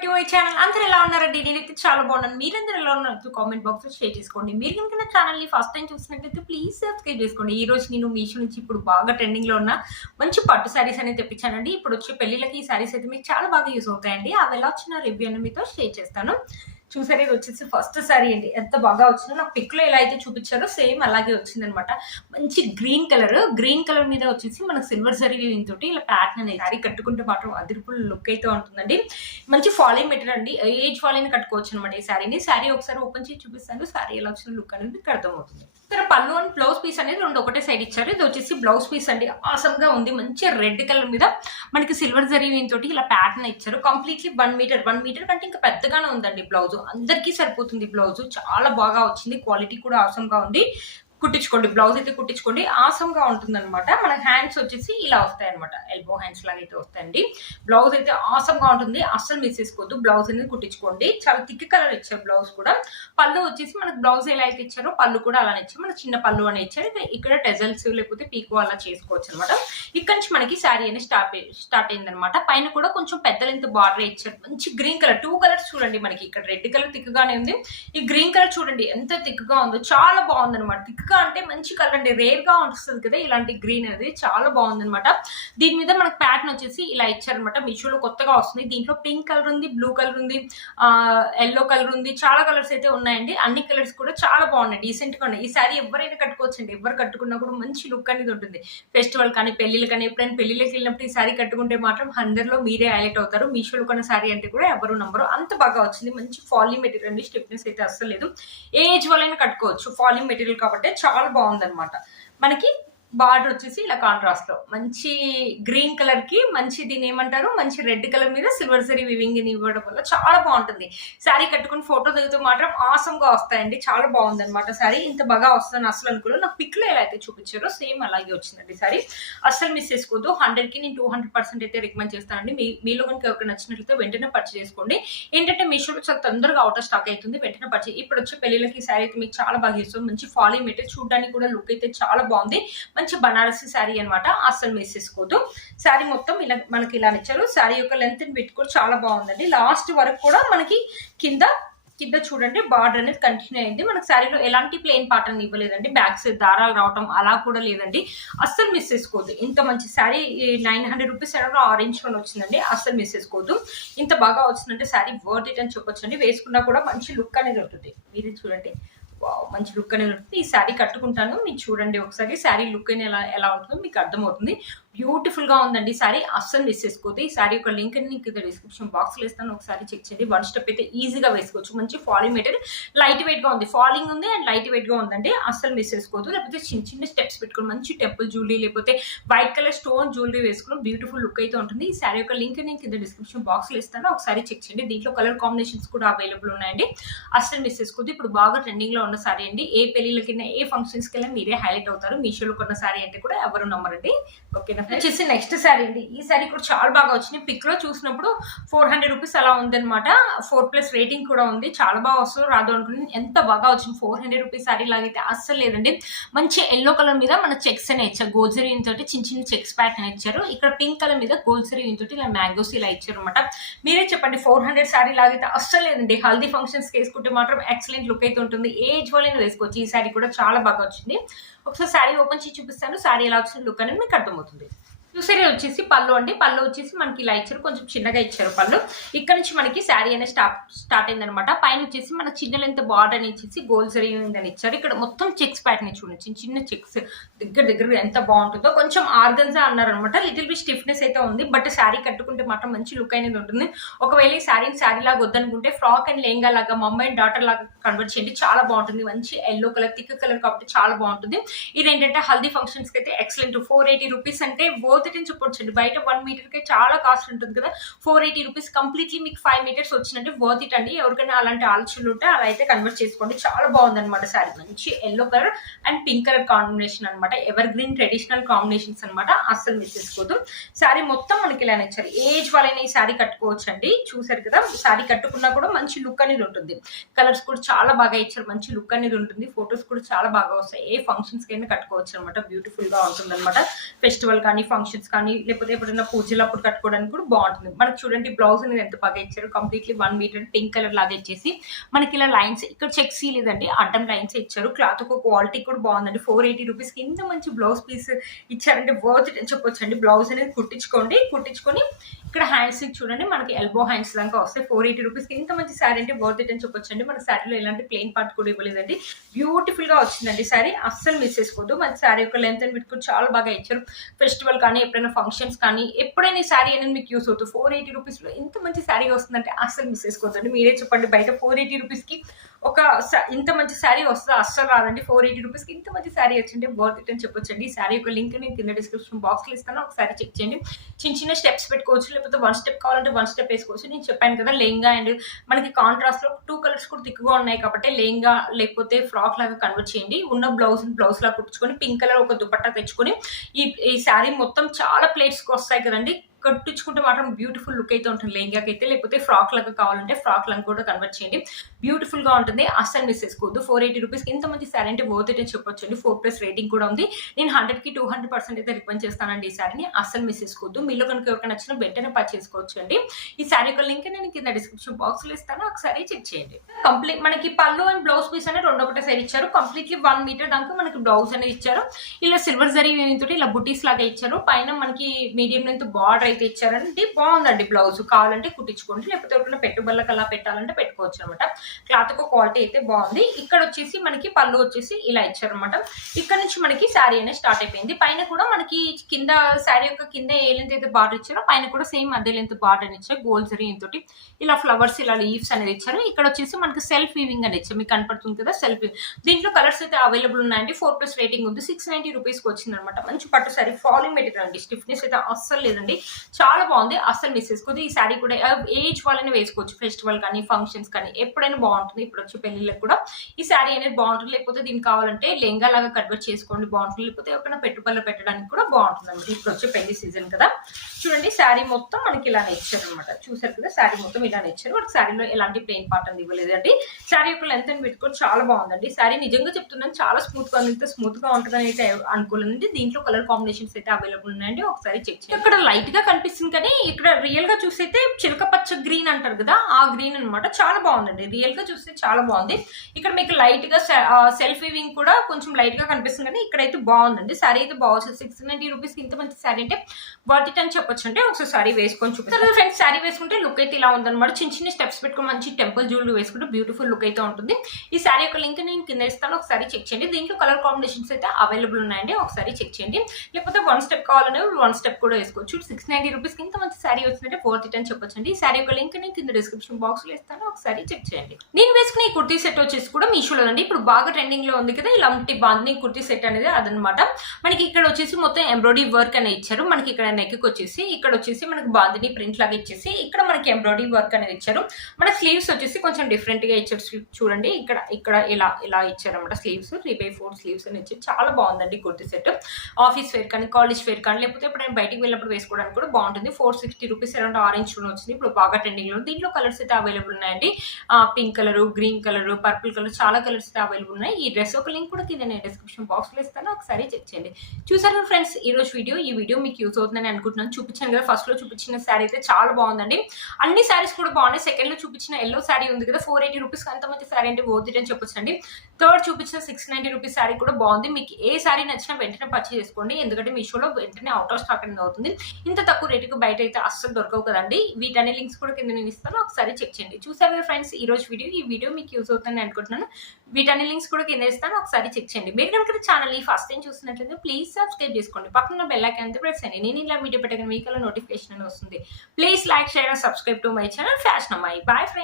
Back to my channel. అందరూ ఎలా ఉన్నారండి? నేనైతే చాలా బాగున్నాను. మీరందరూ ఎలా ఉన్నారు? కామెంట్ బాక్స్ లో షేర్ చేసుకోండి. మీరు కనుక నా ఛానల్ ని ఫస్ట్ టైం చూసినట్లయితే ప్లీజ్ సబ్స్క్రైబ్ చేసుకోండి. ఈ రోజు నేను మీషో నుంచి ఇప్పుడు బాగా ట్రెండింగ్ లో ఉన్న మంచి పట్టు శారీస్ అనేది తెప్పించానండి. ఇప్పుడు వచ్చే పెళ్లిళ్ళకి ఈ శారీస్ అయితే మీకు చాలా బాగా యూస్ అవుతాయండి. అవి ఎలా వచ్చిన రివ్యూ అని మీతో షేర్ చేస్తాను. చూసారు, ఇది వచ్చేసి ఫస్ట్ శారీ అండి. ఎంత బాగా వచ్చిందో నాకు పిక్ లో ఎలా అయితే చూపించారో సేమ్ అలాగే వచ్చింది అనమాట. మంచి గ్రీన్ కలర్ మీద వచ్చేసి మనకు సిల్వర్ జరీ తోటి ఇలా ప్యాటర్న్ అనేది శారీ కట్టుకుంటే మాత్రం అదిరిపుల్ లుక్ అయితే ఉంటుందండి. మంచి ఫాలింగ్ మెటీరియల్ అండి. ఏజ్ ఫాలింగ్ కట్టుకోవచ్చు అనమాట ఈ శారీని. శారీ ఒకసారి ఓపెన్ చేసి చూపిస్తాను. శారీ ఎలా వచ్చిన లుక్ అనేది మీకు అర్థమవుతుంది. ఇక్కడ పళ్ళు అండ్ బ్లౌజ్ పీస్ అనేది రెండు ఒకటే సైడ్ ఇచ్చారు. ఇది వచ్చేసి బ్లౌజ్ పీస్ అండి. ఆసమ్ గా ఉంది. మంచి రెడ్ కలర్ మీద మనకి సిల్వర్ జరీ తోటి ఇలా ప్యాటర్న్ ఇచ్చారు. కంప్లీట్లీ 1 మీటర్ కంటే ఇంకా పెద్దగానే ఉందండి బ్లౌజ్. అందరికీ సరిపోతుంది బ్లౌజ్. చాలా బాగా వచ్చింది. క్వాలిటీ కూడా ఆసమ్ గా ఉంది. కుట్టించుకోండి, బ్లౌజ్ అయితే కుట్టించుకోండి. ఆసమ్ గా ఉంటుంది అనమాట. మన హ్యాండ్స్ వచ్చేసి ఇలా వస్తాయి అనమాట. ఎల్బో హ్యాండ్స్ లాగా అయితే వస్తాయండి. బ్లౌజ్ అయితే ఆసమ్ గా ఉంటుంది. అస్సలు మిస్ చేసుకోవద్దు. బ్లౌజ్ అనేది కుట్టించుకోండి. చాలా థిక్ కలర్ ఇచ్చారు బ్లౌజ్ కూడా. పళ్ళు వచ్చేసి మనకు బ్లౌజ్ ఎలా అయితే ఇచ్చారో పళ్ళు కూడా అలానే ఇచ్చారు. మన చిన్న పళ్ళు అని ఇచ్చారు. ఇక్కడ టెజల్స్ లేకపోతే పీకో అలా చేసుకోవచ్చు అనమాట. ఇక్కడ నుంచి మనకి శారీ అనేది స్టార్ట్ అయింది అనమాట. పైన కూడా కొంచెం పెద్ద లెంత్ బార్డర్ ఇచ్చారు. మంచి గ్రీన్ కలర్, 2 కలర్స్ చూడండి. మనకి ఇక్కడ రెడ్ కలర్ థిక్ గానే ఉంది. ఈ గ్రీన్ కలర్ చూడండి ఎంత థిక్ గా ఉందో. చాలా బాగుంది అనమాట. థిక్ అంటే మంచి కలర్ అండి. రేర్ గా వస్తుంది కదా ఇలాంటి గ్రీన్ అనేది. చాలా బాగుంది అనమాట. దీని మీద మనకు ప్యాటర్న్ వచ్చేసి ఇలా ఇచ్చారనమాట. మీషోలో కొత్తగా వస్తుంది. దీంట్లో పింక్ కలర్ ఉంది, బ్లూ కలర్ ఉంది, ఎల్లో కలర్ ఉంది. చాలా కలర్స్ అయితే ఉన్నాయండి. అన్ని కలర్స్ కూడా చాలా బాగున్నాయి. డీసెంట్ గా ఉన్నాయి. ఈ శారీ ఎవరైనా కట్టుకోవచ్చండి. ఎవరు కట్టుకున్నా కూడా మంచి లుక్ అనేది ఉంటుంది. ఫెస్టివల్ కానీ పెళ్లిళ్ళు కానీ ఎప్పుడైనా పెళ్లిళ్ళకి వెళ్ళినప్పుడు ఈ శారీ కట్టుకుంటే మాత్రం 100లో మీరే హైలైట్ అవుతారు. మీషోలో కొన్న శారీ అంటే కూడా ఎవరు నంబరు. అంత బాగా వచ్చింది. మంచి ఫాలింగ్ మెటీరియల్ అండి. స్టిఫ్నెస్ అయితే అస్సలు లేదు. ఏజ్ వాళ్ళైనా కట్టుకోవచ్చు. ఫాలింగ్ మెటీరియల్ కాబట్టి చాలా బాగుందన్నమాట. మనకి బార్డర్ వచ్చేసి ఇలా కాంట్రాస్ట్ లో మంచి గ్రీన్ కలర్ కి మంచి దీని ఏమంటారు మంచి రెడ్ కలర్ మీద సిల్వర్ జరీ వివింగ్ ఇవ్వడం వల్ల చాలా బాగుంటుంది. శారీ కట్టుకుని ఫోటో దిగుతూ మాత్రం ఆసమ్ గా వస్తాయండి. చాలా బాగుంది అనమాట శారీ. ఇంత బాగా వస్తుందని అసలు అనుకోలేదు. నాకు పిక్ లో ఎలా అయితే చూపించారో సేమ్ అలాగే వచ్చిందండి శారీ. అస్సలు మిస్ చేసుకోవద్దు. 100కి నేను 200% అయితే రికమెండ్ చేస్తానండి. మీలో కనుక ఎవరికి నచ్చినట్లయితే వెంటనే పర్చేస్ చేసుకోండి. ఏంటంటే మీషోలో చాలా తొందరగా అవుట్ ఆఫ్ స్టాక్ అవుతుంది. వెంటనే పర్చేస్. ఇప్పుడు వచ్చే పెళ్లిళ్ళకి శారీ అయితే మీకు చాలా బాగా ఇస్తుంది. మంచి ఫాలింగ్ మెటీరియల్ చూడడానికి కూడా లుక్ అయితే చాలా బాగుంది. మంచి బనారసి శారీ అనమాట. అస్సలు మిస్ చేసుకోవద్దు. శారీ మొత్తం ఇలా మనకి ఇలా ఇచ్చారు. శారీ యొక్క లెంత్ బిట్ కూడా చాలా బాగుందండి. లాస్ట్ వరకు కూడా మనకి కింద చూడండి బార్డర్ అనేది కంటిన్యూ అయింది. మనకి శారీలో ఎలాంటి ప్లెయిన్ పాటర్న్ ఇవ్వలేదండి. బ్యాక్ సైడ్ దారాలు రావటం అలా కూడా లేదండి. అస్సలు మిస్ చేసుకోవద్దు. ఇంత మంచి శారీ 900 రూపీస్ ఆరెంజ్ లో వచ్చిందండి. అస్సలు మిస్ చేసుకోవద్దు. ఇంత బాగా వచ్చిందంటే శారీ వర్త్ ఇట్ అని చెప్పొచ్చు అండి. వేసుకున్నా కూడా మంచి లుక్ అనేది ఉంటుంది. మీరు చూడండి, మంచి లుక్ అనేది ఉంటుంది. ఈ శారీ కట్టుకుంటాను, మీరు చూడండి ఒకసారి శారీ లుక్ అనేది ఎలా ఉంటుందో మీకు అర్థమవుతుంది. బ్యూటిఫుల్ గా ఉందండి శారీ. అస్సలు మిస్ చేసుకోవద్దు. ఈ శారీ యొక్క లింక్ కింద డిస్క్రిప్షన్ బాక్స్ లో ఇస్తాను. ఒకసారి చెక్ చేయండి. 1 స్టెప్ అయితే ఈజీగా వేసుకోవచ్చు. మంచి ఫాలింగ్ మెటీరియల్, లైట్ వెయిట్ గా ఉంది. ఫాలింగ్ ఉంది అండ్ లైట్ వెయిట్ గా ఉందండి. అస్సలు మిస్ చేసుకోవద్దు. లేకపోతే చిన్న స్టెప్స్ పెట్టుకుని మంచి టెంపుల్ జ్యువెలరీ లేకపోతే వైట్ కలర్ స్టోన్ జ్యువెలరీ వేసుకుని బ్యూటిఫుల్ లుక్ అయితే ఉంటుంది. ఈ శారీ యొక్క లింక్ నేను కింద డిస్క్రిప్షన్ బాక్స్ లో ఇస్తాను. ఒకసారి చెక్ చేయండి. దీంట్లో కలర్ కాంబినేషన్స్ కూడా అవైలబుల్ ఉన్నాయండి. అస్సలు మిస్ చేసుకోవద్దు. ఇప్పుడు బాగా ట్రెండింగ్ లో ఉన్న శారీ అండి. ఏ పెళ్లిళ్ళకి ఏ ఫంక్షన్స్ కి వెళ్ళినా మీరే హైలైట్ అవుతారు. మీషోలో కొన్న శారీ అంటే కూడా ఎవరు నమ్మరండి. ఓకేనా? వచ్చేసి నెక్స్ట్ శారీ అండి. ఈ శారీ కూడా చాలా బాగా వచ్చింది. పిక్ లో చూసినప్పుడు 400 రూపీస్ అలా ఉందన్నమాట. 4+ రేటింగ్ కూడా ఉంది. చాలా బాగా వస్తుంది. రాదు అనుకుని ఎంత బాగా వచ్చింది. 400 రూపీస్ శారీ లాగైతే అస్సలు లేదండి. మంచి ఎల్లో కలర్ మీద మన చెక్స్ అనే ఇచ్చారు. గోల్డ్ జరీ తోటి చిన్న చెక్స్ ప్యాటర్న్ ఇచ్చారు. ఇక్కడ పింక్ కలర్ మీద గోల్డ్ జరీ తోటి ఇలా మ్యాంగోస్ ఇలా ఇచ్చారు అనమాట. మీరే చెప్పండి, 400 శారీ లాగైతే అస్సలు లేదండి. హల్దీ ఫంక్షన్స్ కి వేసుకుంటే మాత్రం ఎక్సలెంట్ లుక్ అయితే ఉంటుంది. ఏజ్ వాళ్ళని వేసుకోవచ్చు. ఈ శారీ కూడా చాలా బాగా వచ్చింది. ఒకసారి శారీ ఓపెన్ చేసి చూపిస్తాను. శారీ ఎలా వచ్చింది లుక్ అనేది మీకు అర్థమవుతుంది. చూసారి వచ్చేసి పళ్ళు అండి. పళ్ళు వచ్చేసి మనకి ఇలా ఇచ్చారు. కొంచెం చిన్నగా ఇచ్చారు పళ్ళు. ఇక్కడ నుంచి మనకి శారీ అనేది స్టార్ట్ అయింది అనమాట. పైన వచ్చేసి మన చిన్న లెంత్ బార్డర్ అని ఇచ్చేసి గోల్డ్ జరీ అని ఇచ్చారు. ఇక్కడ మొత్తం చెక్స్ ప్యాటర్న్ చూడండి. చిన్న చెక్స్ దగ్గర ఎంత బాగుంటుందో. కొంచెం ఆర్గన్జా అన్నారు అనమాట. లిటిల్ బిట్ స్టిఫ్నెస్ అయితే ఉంది. బట్ శారీ కట్టుకుంటే మాత్రం మంచి లుక్ అనేది ఉంటుంది. ఒకవేళ ఈ శారీ లాగా వద్దనుకుంటే ఫ్రాక్ అండ్ లెహంగా లాగా మమ్మీ అండ్ డాటర్ లాగా కన్వర్ట్ చేయండి. చాలా బాగుంటుంది. మంచి ఎల్లో కలర్ థిక్ కలర్ కాబట్టి చాలా బాగుంటుంది. ఇదేంటంటే హల్దీ ఫంక్షన్స్ కి అయితే ఎక్సలెంట్. 480 రూపీస్ అంటే అని చెప్పొచ్చండి. బయట 1 మీటర్ కి చాలా కాస్ట్ ఉంటుంది కదా. 480 రూపీస్ కంప్లీట్లీ మీకు 5 మీటర్స్ వచ్చినట్టు వర్త్ ఇట్ అండి. ఎవరికైనా అలాంటి ఆలోచనలు ఉంటే అలా అయితే కన్వర్ట్ చేసుకోండి. చాలా బాగుంది అనమాట శారీ. మంచి yellow colour and pink colour combination అనమాట. ఎవర్ గ్రీన్ ట్రెడిషనల్ కాంబినేషన్స్ అనమాట. అస్సలు మిస్ చేసుకోవద్దు. శారీ మొత్తం మనకి ఇలా ఇచ్చారు. ఏజ్ వాళ్ళైనా ఈ శారీ కట్టుకోవచ్చు అండి. చూసారు కదా, శారీ కట్టుకున్నా కూడా మంచి లుక్ అనేది ఉంటుంది. కలర్స్ కూడా చాలా బాగా ఇచ్చారు. మంచి లుక్ అనేది ఉంటుంది. ఫొటోస్ కూడా చాలా బాగా వస్తాయి. ఏ ఫంక్షన్స్ కైనా కట్టుకోవచ్చు అనమాట. బ్యూటిఫుల్ గా ఉంటుంది అనమాట. ఫెస్టివల్ కానీ ఫంక్షన్ ఫంక్షన్స్ కానీ లేకపోతే ఎప్పుడైనా పూజలు అప్పుడు కట్టుకోవడానికి కూడా బాగుంటుంది. మనకు చూడండి బ్లౌజ్ అనేది ఎంత బాగా ఇచ్చారు, కంప్లీట్లీ 1 మీటర్ పింక్ కలర్ లాగా ఇచ్చేసి మనకి ఇలా లైన్స్ ఇక్కడ చెక్ లేదండి, అడ్డం లైన్స్ ఇచ్చారు. క్లాత్ ఒక క్వాలిటీ కూడా బాగుందండి. 480 రూపీస్కి ఇంత మంచి బ్లౌజ్ పీస్ ఇచ్చారంటే వర్త్ ఇట్ అని చెప్పొచ్చు అండి. బ్లౌజ్ అనేది కుట్టించుకొని ఇక్కడ హ్యాండ్స్ చూడండి మనకి ఎల్బో హ్యాండ్స్ దాకా వస్తాయి. 480 రూపీస్కి ఇంత మంచి శారీ అంటే వర్త్ ఇట్ అని చెప్పొచ్చు అండి. మన శారీలో ఎలాంటి ప్లెయిన్ పార్ట్ కూడా ఇవ్వలేదండి, బ్యూటిఫుల్ గా వచ్చిందండి శారీ. అస్సలు మిస్ చేసుకోవద్దు. మన శారీ యొక్క లెంత్ అండ్ విడ్త్ చాలా బాగా ఇచ్చారు. ఫెస్టివల్ కానీ ఎప్పుడైనా ఫంక్షన్స్ కానీ ఎప్పుడైనా ఈ శారీ అనేది మీకు యూస్ అవుతుంది. 480 రూపీస్లో ఇంత మంచి శారీ వస్తుందంటే అస్సలు మిస్ చేసుకోవద్దండి. మీరే చెప్పండి, బయట 480 రూపీస్కి ఇంత మంచి శారీ వస్తుంది అస్సలు రాదండి. 480 రూపీస్కి ఇంత మంచి శారీ వచ్చింటే వర్త్ ఇట్ అని చెప్పొచ్చండి. ఈ శారీ యొక్క లింక్ నేను కింద డిస్క్రిప్షన్ బాక్స్లో ఇస్తాను, ఒకసారి చెక్ చేయండి. చిన్న స్టెప్స్ పెట్టుకోవచ్చు, లేకపోతే 1 స్టెప్ కావాలంటే 1 స్టెప్ వేసుకోవచ్చు. నేను చెప్పాను కదా లెహంగా అండ్ మనకి కాంట్రాస్ట్ లో 2 కలర్స్ కూడా థిక్గా ఉన్నాయి కాబట్టి లెహంగా లేకపోతే ఫ్రాక్ లాగా కన్వర్ట్ చేయండి. ఉన్న బ్లౌజ్ లాగా కుట్టుకొని పింక్ కలర్ ఒక దుపట్టా తెచ్చుకొని ఈ శారీ మొత్తం చాలా ప్లేట్స్ వస్తాయి కదండి, కట్టించుకుంటే మాత్రం బ్యూటిఫుల్ లుక్ అయితే ఉంటుంది లెహంగాకి అయితే. లేకపోతే ఫ్రాక్ లాగా కావాలంటే ఫ్రాక్ లాగా కూడా కన్వర్ట్ చేయండి, బ్యూటిఫుల్ గా ఉంటుంది. అస్సలు మిస్ చేసుకోవద్దు. 480 రూపీస్కి ఇంత మంచి శారీ అంటే వర్త్ ఇట్ అని చెప్పొచ్చు అండి. 4+ రేటింగ్ కూడా ఉంది. నేను 100కి 200% అయితే రికమెండ్ చేస్తానండి ఈ శారీని. అస్సలు మిస్ చేసుకోవద్దు. మీలో కనుక ఎవరికి నచ్చిన వెంటనే పర్చేస్ చేసుకోవచ్చు అండి. ఈ శారీ యొక్క లింక్ నేను కింద డిస్క్రిప్షన్ బాక్స్ లో ఇస్తాను, ఒకసారి చెక్ చేయండి. కంప్లీట్ మనకి పళ్ళు అండ్ బ్లౌజ్ పీస్ అనేది 2 ఒకటే సైడ్ ఇచ్చారు. కంప్లీట్లీ 1 మీటర్ దాకా మనకి బ్లౌజ్ అనేది ఇచ్చారు. ఇలా సిల్వర్ జరీ తోటి ఇలా బుటీస్ లాగా ఇచ్చారు. పైన మనకి మీడియం లెంత్ బార్డర్ అయితే ఇచ్చారంటే బాగుందండి. బ్లౌజ్ కావాలంటే కుట్టించుకోండి, లేకపోతే ఎవరైనా పెట్టుబడులకు అలా పెట్టాలంటే పెట్టుకోవచ్చు అనమాట. క్లాత్ ఒక క్వాలిటీ అయితే బాగుంది. ఇక్కడ వచ్చేసి మనకి పళ్ళు వచ్చేసి ఇలా ఇచ్చారనమాట. ఇక్కడ నుంచి మనకి శారీ అనేది స్టార్ట్ అయిపోయింది. పైన కూడా మనకి కింద శారీ యొక్క కింద ఏ లెంత్ అయితే బార్డర్ ఇచ్చారో పైన కూడా సేమ్ అదే లెంత్ బార్డర్ అని ఇచ్చారు. గోల్డ్ జరీ తోటి ఇలా ఫ్లవర్స్ ఇలా లీవ్స్ అనేది ఇచ్చారు. ఇక్కడ వచ్చేసి మనకి సెల్ఫ్ వీవింగ్ అని ఇచ్చారు, మీకు కనపడుతుంది కదా సెల్ఫ్. దీంట్లో కలర్స్ అయితే అవైలబుల్ ఉన్నాయండి. 4+ రేటింగ్ ఉంది. 690 రూపీస్కి వచ్చింది అనమాట. మంచి పట్టు శారీ, ఫాలింగ్ మెటీరియల్ అండి. స్టిఫ్నెస్ అయితే అస్సలు లేదండి, చాలా బాగుంది. అస్సలు మిస్ చేసుకోవద్దు. ఈ శారీ కూడా ఏజ్ వాళ్ళని వేసుకోవచ్చు. ఫెస్టివల్ కానీ ఫంక్షన్స్ కానీ ఎప్పుడైనా బాగుంటుంది. ఇప్పుడు వచ్చే పెళ్లిళ్ళకి కూడా ఈ శారీ అనేది బాగుంటుంది. లేకపోతే దీనికి కావాలంటే లెహంగా లాగా కన్వర్ట్ చేసుకోండి, బాగుంటుంది. లేకపోతే ఎప్పుడైనా పెట్టుబడులు పెట్టడానికి కూడా బాగుంటుంది అండి. ఇప్పుడు వచ్చే పెళ్లి సీజన్ కదా. చూడండి శారీ మొత్తం మనకి ఇలానే ఇచ్చారు అనమాట. చూసారు కదా శారీ మొత్తం ఇలానే ఇచ్చారు. మనకి శారీలో ఎలాంటి ప్లెయిన్ పార్ట్ అని ఇవ్వలేదండి. శారీ యొక్క లెంత్ అని పెట్టుకొని చాలా బాగుందండి. శారీ నిజంగా చెప్తున్నాను చాలా స్మూత్ గా ఉంది. ఇంత స్మూత్ గా ఉంటుందని అయితే అనుకోలేదండి. దీంట్లో కలర్ కాంబినేషన్స్ అయితే అవైలబుల్ ఉన్నాయండి, ఒకసారి చెక్ చేయండి. ఇక్కడ లైట్ గా కనిపిస్తుంది కానీ ఇక్కడ రియల్ గా చూస్తే చిలక పచ్చ గ్రీన్ అంటారు కదా, ఆ గ్రీన్ అనమాట. చాలా బాగుందండి. రియల్ గా చూస్తే చాలా బాగుంది. ఇక్కడ మీకు లైట్ గా సెల్ఫ్ వీవింగ్ కూడా కొంచెం లైట్ గా కనిపిస్తుంది కానీ ఇక్కడైతే బాగుందండి. శారీ అయితే బాగుంది. 690 రూపీస్కి ఇంత మంచి శారీ అంటే వర్త్ ఇట్ అని చెప్పొచ్చు. అంటే ఒకసారి శారీ వేసుకొని చూపిస్తారు ఫ్రెండ్స్. శారీ వేసుకుంటే లుక్ అయితే ఇలా ఉందన్నమాట. చిన్న స్టెప్స్ పెట్టుకుని మంచి టెంపుల్ జ్యువెలరీ వేసుకుంటే బ్యూటిఫుల్ లుక్ అయితే ఉంటుంది. ఈ శారీ యొక్క లింక్ నేను కింద ఇస్తాను, ఒకసారి చెక్ చేయండి. దీంట్లో కలర్ కాంబినేషన్స్ అయితే అవైలబుల్ ఉన్నాయండి, ఒకసారి చెక్ చేయండి. లేకపోతే 1 స్టెప్ కావాలనే 1 స్టెప్ కూడా వేసుకోవచ్చు. 690 రూపీస్కి ఇంత మంచి శారీ వచ్చిందంటే వర్త్ ఇట్ అని చెప్పొచ్చు అండి. ఈ శారీ యొక్క లింక్ నేను కింద డిస్క్రిప్షన్ బాక్స్ లో ఇస్తాను, ఒకసారి చెక్ చేయండి. నేను వేసుకునే ఈ కుర్తీ సెట్ వచ్చేసి కూడా మీషోలో అండి. ఇప్పుడు బాగా ట్రెండింగ్ లో ఉంది కదా ఇలాంటి బాందిని కుర్తీ సెట్ అనేది, అదనమాట. మనకి ఇక్కడ వచ్చేసి మొత్తం ఎంబ్రాయిడరీ వర్క్ అనేది ఇచ్చారు. మనకి ఇక్కడ నెక్ వచ్చేసి ఇక్కడ వచ్చేసి మనకి బాందిని ప్రింట్ లాగా ఇచ్చేసి ఇక్కడ మనకి ఎంబ్రాయిడరీ వర్క్ అనేది ఇచ్చారు. మన స్లీవ్స్ వచ్చేసి కొంచెం డిఫరెంట్ గా ఇచ్చారు. చూడండి ఇక్కడ ఇలా ఇచ్చారు అనమాట. స్లీవ్స్ 3/4 స్లీవ్స్ అని ఇచ్చారు. చాలా బాగుందండి కుర్తీ సెట్. ఆఫీస్ వేర్ కానీ కాలేజ్ వేర్ కానీ లేకపోతే ఎప్పుడైనా బయటికి వెళ్ళినప్పుడు వేసుకోవడానికి కూడా బాగుంటుంది. 460 రూపీస్ అరౌండ్ ఆరెంజ్ చూడ వచ్చింది. ఇప్పుడు బాగా ట్రెండింగ్ లో. దీంట్లో కలర్స్ అయితే అవైలబుల్ ఉన్నాయండి. Pink colour, green colour, purple colour, చాలా కలర్స్ అయితే అవైలబుల్ ఉన్నాయి. ఈ డ్రెస్ ఒక లింక్ కూడా కింద నేను డిస్క్రిప్షన్ బాక్స్ లో ఇస్తాను, ఒకసారి చెక్ చేయండి. చూసారు ఫ్రెండ్స్ ఈ రోజు ఈ వీడియో మీకు యూజ్ అవుతుందని అనుకుంటున్నాను. చూపించాను కదా ఫస్ట్ లో చూపించిన శారీ అయితే చాలా బాగుందండి. అన్ని శారీస్ కూడా బాగున్నాయి. సెకండ్ లో చూపించిన ఎల్లో శారీ ఉంది కదా 480 రూపీస్ అంత మంచి శారీ అంటే వర్త్ ఇట్ అని చెప్పొచ్చండి. థర్డ్ చూపించిన 690 రూపీస్ శారీ కూడా బాగుంది. మీకు ఏ శారీ నచ్చినా వెంటనే పర్చేస్ చేసుకోండి, ఎందుకంటే మీషోలో వెంటనే అవుట్ ఆఫ్ స్టాక్ అనేది అవుతుంది. ఇంత తక్కువ రేటుకు బయట అయితే అస్సలు దొరకవు కదండి. వీటన్ని లింక్స్ కూడా కింద నేను ఇస్తాను, ఒకసారి చెక్ చేయండి. చూసారు కదా ఫ్రెండ్స్ ఈ రోజు ఈ వీడియో మీకు యూజ్ అవుతుందని అనుకుంటున్నాను. వీటన్ని లింక్స్ కూడా కింద ఇస్తాను, ఒకసారి చెక్ చేయండి. మీరు కనుక ఛానల్ ఫస్ట్ టైం చూస్తున్నట్లయితే ప్లీజ్ సబ్స్క్రైబ్ చేసుకోండి. పక్కన బెల్ ఐకాన్ ప్రెస్ చేయండి. నేను ఇలా వీడియో పెట్టగానే మీకు నోటిఫికేషన్ వస్తుంది. Please like, share and subscribe to my channel fashion అమ్మాయి. Boy friends.